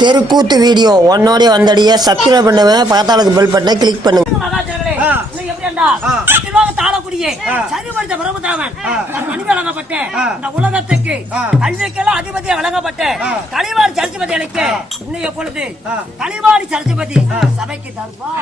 தெருக்கூத்து video ஒன்னோடய வந்தடிய subscribe பண்ணுவேன், பக்கத்தாளுக்கு bell பட்டனை கிளிக் பண்ணுங்க. உலகத்துக்கு கல்விக்கெல்லாம் அதிபதியா வழங்கப்பட்ட களிவாடி சரஸ்வதிக்கு இன்னைய பொழுது களிவாடி சரஸ்வதி சபைக்கு தருவா.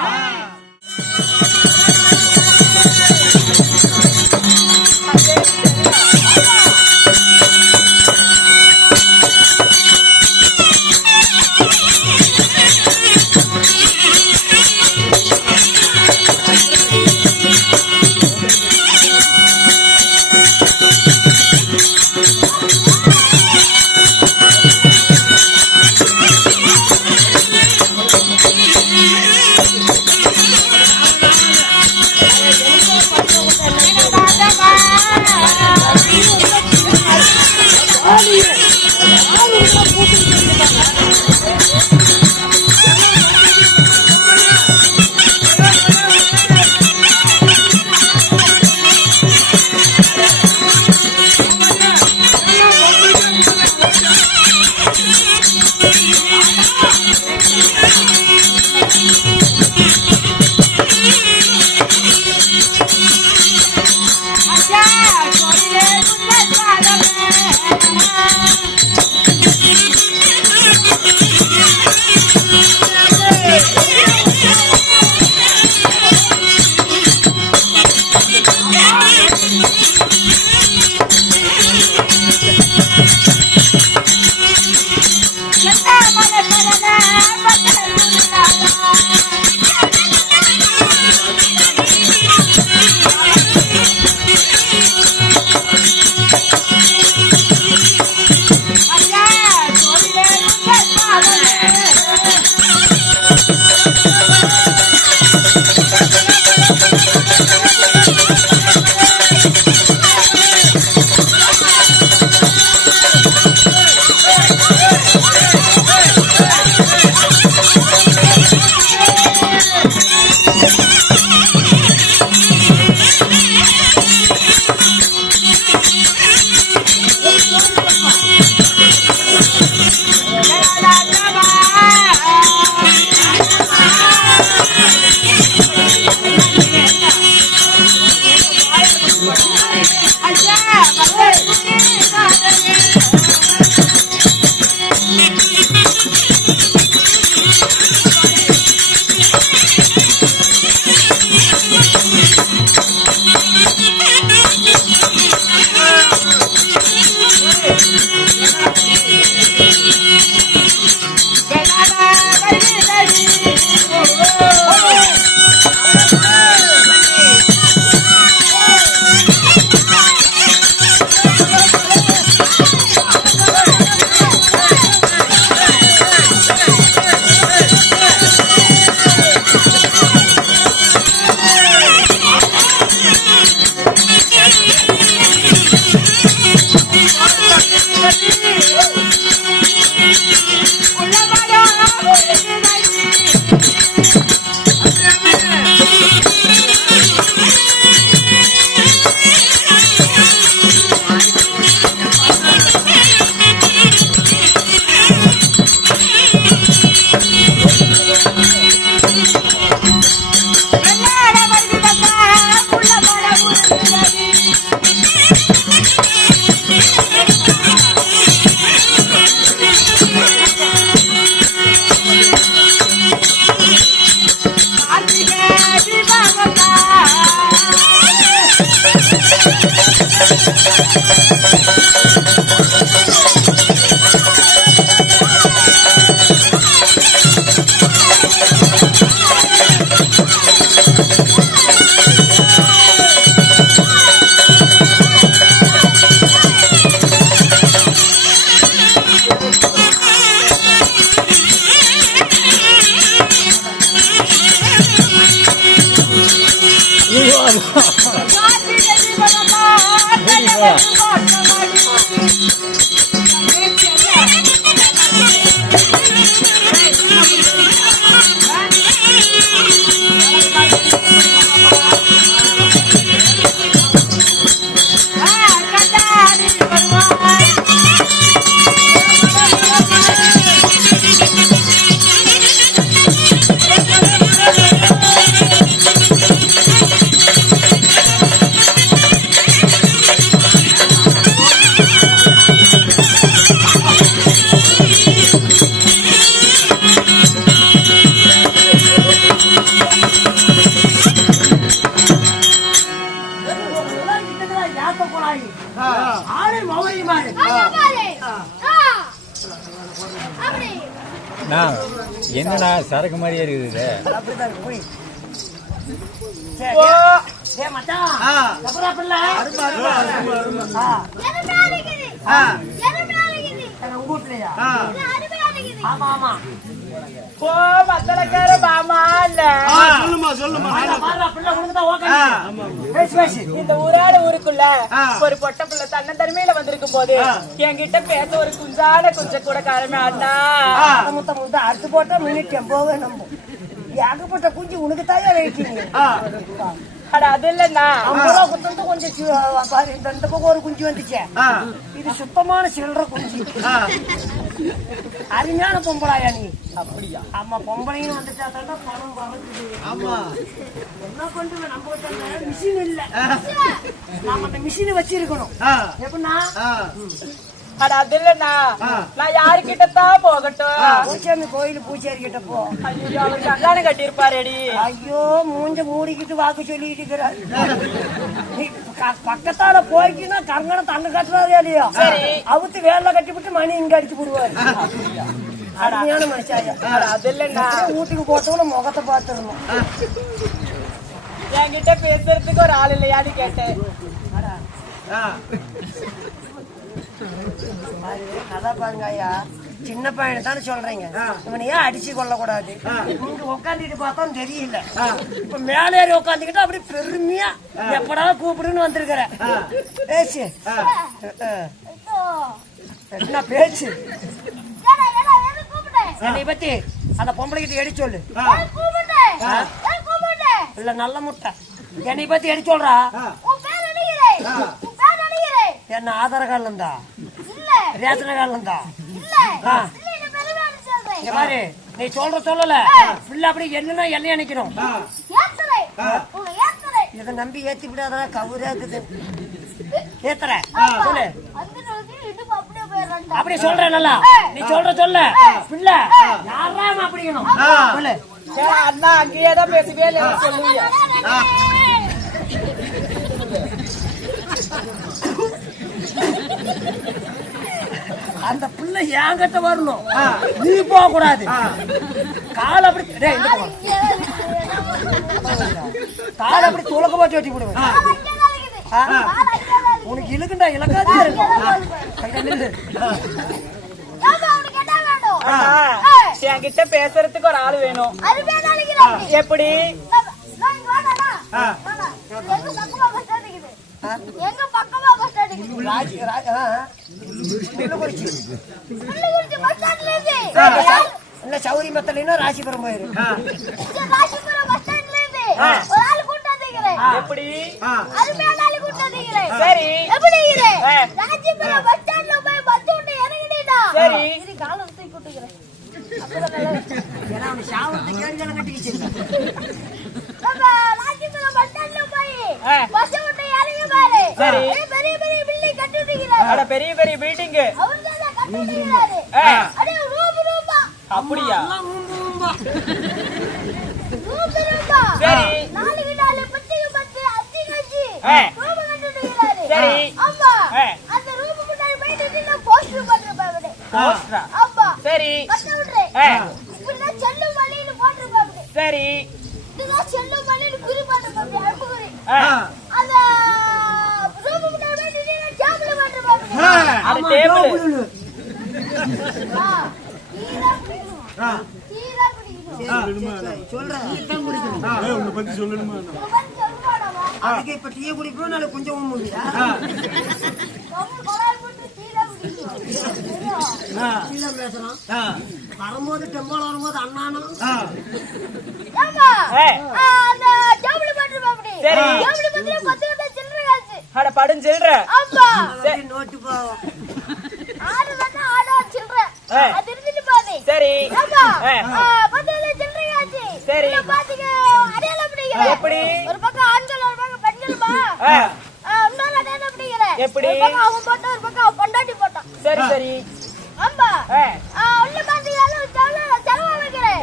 ஆளு மௌரி மாறு. என்னடா சரக்கு மாதிரியே இருக்குது. அப்படிதான் போய். ஏ மச்சான். எப்படா பிள்ளை? உங்க வீட்லயா? ஆமா ஆமா. ஓ மத்தலக்கார மாமா இல்ல. சொல்லுமா பாருடா பிள்ளை உனக்குதான் ஓகே. பேசு. இந்த ஊராட ஊருக்குள்ள ஒரு பொட்ட பிள்ளை தன்னந்தன்மையில வந்திருக்கும் போது என்கிட்ட பேச ஒரு குஞ்ச கூட காரணம் அண்ணா. முத்த அறுத்து போட்டா மினிட் போவே நம்ம ஏகப்பட்ட குஞ்சு உனக்கு தாயா வெயிட்டிங்க. அட அது இல்லண்ணா. 50 ரூபா குத்து கொஞ்சம் பாரு இந்த பக்கம் ஒரு குஞ்சு வந்துச்சு. இது சுத்தமான சில்லற குஞ்சு. அருமையான பொம்பளாயா நீ? அப்படியா? ஆமா பொம்பளையும் வந்துட்டா தான் பணம் வளர்க்குது. ஆமா என்ன பண்றது நம்ம கிட்ட மிஷின் இல்ல. நாம அந்த மிஷின் வச்சிருக்கணும். எப்படின்னா அட அது இல்லண்ணா. நான் யாருக்கிட்டதான் போகட்டும்? பூச்சாமி கோயில் பூச்சாரி கிட்ட போ. ஐயோ அவர் கங்காணம் கட்டியிருப்பாரேடி. ஐயோ மூஞ்ச மூடிக்கிட்டு வாக்கு சொல்லிக்கிட்டு இருக்கிறார். பக்கத்தால போய்க்குன்னா கங்கணம் தங்க கட்டுறாரு இல்லையா? அவுத்து வேலை கட்டிவிட்டு மணி இங்க அடிச்சு போடுவாரு. அருமையான மனுஷாயா. அது இல்லண்ணா. வீட்டுக்கு போட்டவன முகத்தை பாத்துடணும். என்கிட்ட பேசுறதுக்கு ஒரு ஆள் இல்லையான்னு கேட்டேன். கதா பாருங்கய்யா சின்ன பையனை தானே சொல்றீங்க. இவனை ஏன் அடிச்சு கொள்ள கூடாது? இங்க உட்காந்துட்டு பார்த்தா தெரியல. இப்ப மேலே ஏறி உட்காந்துக்கிட்டு அப்படி பெருமையா எப்படா கூப்பிடுன்னு வந்திருக்கிற. பேச்சு என்ன பேச்சு? என்னை பத்தி அந்த பொம்பளை கிட்ட எடி சொல்லு. இல்ல நல்ல முட்டை என்னை பத்தி எடி சொல்றா. என்ன ஆதார கார்டுல இருந்தா ரேஷன் கார்டுல இருந்தா பாரு நீ சொல்லல ஃபுல்லா அப்படி என்னன்னா எல்லையா நிக்கணும். இதை நம்பி ஏத்தி விடாத கவுரா இருக்குது. ஏத்துற சொல்லு அப்படி சொல்றேன் நல்லா. நீ சொல்ல பிள்ள யாரா அப்படிக்கணும் சொல்லு. அண்ணா அங்கேயேதான் பேசுவே இல்லை சொல்லுவீங்க. அந்த பிள்ளை என்கிட்ட வரணும். நீ போக கூடாது. கால அப்படி கால அப்படி துளக்க போட்டு வெட்டி போடுவேன். உனக்கு இழுக்குண்டா இலக்காது. என்கிட்ட பேசுறதுக்கு ஒரு ஆள் வேணும். எப்படி? எங்க பக்கமா பஸ் ஸ்டாண்ட் இல்ல சௌரி மத்தலைன்னா ராசிபுரம் போயிரு. ராசிபுரம் பஸ் ஸ்டாண்ட்ல இருந்து ஒரு ஆளு கூட்டாதீங்களே. எப்படி? அருமையான ஆளு கூட்டாதீங்களே. சரி எப்படி இரு? ராசிபுரம் பஸ் ஸ்டாண்ட்ல போய் பஸ் விட்டு இறங்கிட்டீனா சரி இது காலம் தூக்கி கூட்டுகிறேன். ஏன்னா அவன் சாவத்தை கேடுகாலம் கட்டிக்கிச்சு. ராசிபுரம் பஸ் ஸ்டாண்ட்ல போய் பஸ் விட்டு இறங்கி பாரு. சரி பெரிய பெரிய பில்டிங் கட்டிட்டீங்களே. அட பெரிய பெரிய பில்டிங் அவர்தான் கட்டிட்டீங்களே. அடே ரூம் ரூமா. அப்படியா? சரி நாளைக்கு நாளை பத்திக்கு பத்து அச்சி கச்சி ரூம் கட்டிட்டீங்களே. சரி அம்மா அந்த ரூம் முன்னாடி போயிட்டு நீங்க போஸ்டர் போட்டுருப்பாங்க. போஸ்டரா? அம்மா சரி கட்ட விடுறே. இப்ப செல்லு மலையில போட்டுருப்பாங்க. சரி இதுதான் செல்லு மலையில குறி போட்டுருப்பாங்க. அழுப்பு குறி அந்த ரூம் முன்னாடி போயிட்டு நீங்க டேபிள் போட்டுருப்பாங்க. அந்த டேபிள் அதுக்கு இப்ப டீ குடிப்போம் நாளை கொஞ்சம் முடியா பேசுறோம். வரும்போது டெம்போல வரும்போது அண்ணானும் அட படுஞ்சில்ற நோட்டு போவோம். சரி சரி எப்படி? ஒரு பக்கம் ஆண்கள் ஒரு பக்கம் பெண்களுமா எப்படி? அவன் போட்டான் ஒரு பக்கம் அவன் பொண்டாட்டி போட்டான். சரி சரி ஆமா உள்ள பாத்தீங்கன்னா செலவு வைக்கிறேன்.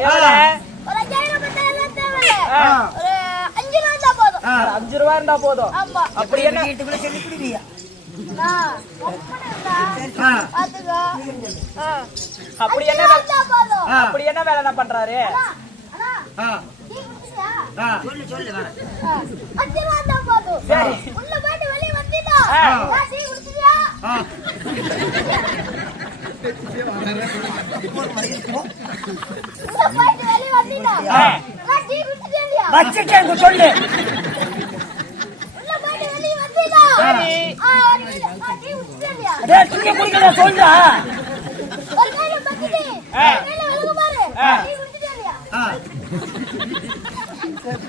ஒரு 5000 எல்லாம் தேவையில்ல. ஒரு 5 ரூபா தான் போதும். 5 ரூபா இருந்தா போதும். ஆமா அப்படி என்ன வீட்டுக்குள்ள சொல்லி குடிவியா? நான் ஒப்பனைடா. பாத்துக்கோ. அப்படி என்ன வந்தா போதும். அப்படி என்ன வேலை என்ன பண்றாரு? அண்ணா, டீ குடிச்சியா? சொல்லு வர அஞ்சு வந்தா போதும். சரி. உள்ள போயிட்டு வெளிய வந்துட்டா. நான் டீ குடிச்சியா? உள்ள போயிட்டு வெளிய வந்துட்டா. நான் டீ குடிச்சியா இல்லையா? வச்சுட்டேன் சொல்லு உள்ள போயிட்டு வெளிய வந்துட்டா. சரி. நான் டீ குடிச்சியா இல்லையா? டேய் டீ குடிக்கற சொல்றா ஒரு கையில பக்கெட், ஒரு கையில விளக்கு பாரு. டீ குடிச்சியா இல்லையா?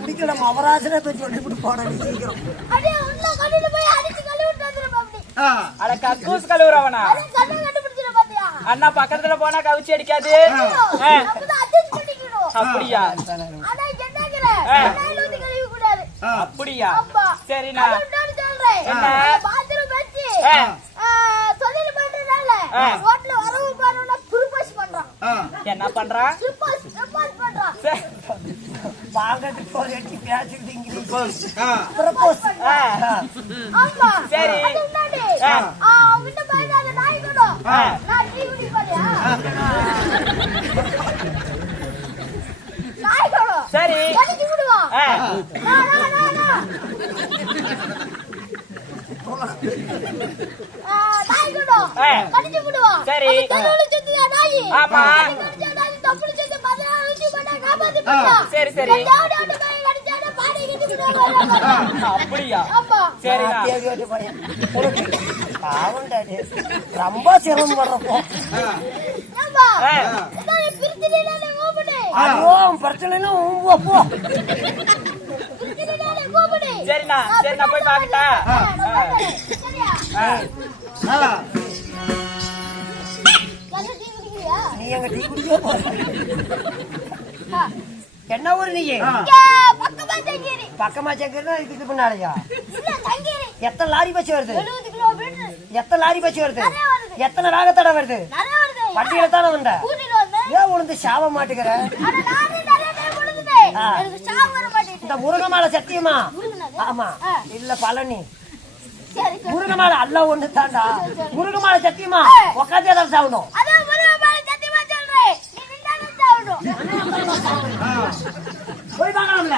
குடிக்கல மவராசனே போய் சொல்லிட்டு போடா நீ சீக்கிரம் அப்படியே உள்ள கண்ணில போய் அடிச்சு கழுவி விட்டு வந்துரும் பாப்படி. அட கக்கூஸ் கழுவுறவனா? அது கண்ணு கண்டுபிடிச்சிர பாத்தியா? அண்ணா பக்கத்துல போனா கவிச்சு அடிக்காது. அப்பதான் அட்ஜஸ்ட் பண்ணிக்கணும். அப்படியா? ஆனா என்னங்கற கண்ணால ஊத்தி கழுவி கூடாது. அப்படியா? அப்பா சரிண்ணா. அது உண்டான்னு சொல்றேன். என்ன? பாத்ரூம் வச்சு ஆ. சொல்லிட்டு பண்றதால ரோட்ல வரவு பாருன்னா புருபாஸ் பண்றான். என்ன பண்றா? புருபாஸ் பண்றான். பாங்கட்டு போறேட்டி பேசிட்டு இங்கிலீஷ் ப்ரப்போஸ் ஆமா சரி. அது உண்டாடி அவங்கிட்ட போயிடாத நாய் கூட நான் டீ குடி பாரியா நாய் கூட சரி. கடிச்சு விடுவா நாய் கூட கடிச்சு விடுவா. சரி. தெருவுல சுத்துதா நாய். ஆமா. கடிச்சா நாய் தப்புல சுத்தி பதினாறு ஊசி போட்டா காப்பாத்தி போட்டா. சரி சரி. தேவடி நாய் கடிச்சானே பாடி கிட்டு விடுவாங்க. அப்படியா? ஆமா. சரிண்ணா. தேடிட்டு போறேன் பாவண்டாடி ரொம்ப சிரமம் படுறப்போ ஏம்பா இதோ பிரிச்சிடலானே ஓபனே. அதுவோ பிரச்சனைனா போ பிரிச்சிடலானே ஓபனே. சரிண்ணா. சரி நான் போய் பாக்கட்டா? சரியா? கண்ணு டீ குடிக்கிறியா? நீ எங்க டீ குடிக்க போற என்ன ஊரு நீ பக்கமா தங்கீரி. பக்கமா செக்கிறதா இதுக்கு பின்னாடியா இல்ல தங்கீரி. எத்தனை லாரி பஸ் வருது? 70 கிலோமீட்டர் எத்தனை லாரி பஸ் வருது? நிறைய வருது. எத்தனை ராகத்தடை வருது? நிறைய வருது. வண்டியில தானே வந்த கூட்டிட்டு வந்தேன். ஏன் உளுந்து சாவ மாட்டேங்கிற? ஆனா நானே நிறைய டைம் விழுந்துட்டேன். எனக்கு சாவு வர மாட்டேங்குது. இந்த முருகமாலை சத்தியமா? முருகனாது? ஆமா இல்ல பழனி சரி சரி. முருகமாலை அல்ல ஒண்ணு தாண்டா. முருகமாலை சத்தியமா உக்காந்து ஏதாவது சாப்பிடும். அதான் முருகமாலை சத்தியமா சொல்றேன். நீ நின்னாலும் சாப்பிடும். போய் பார்க்கலாம்ல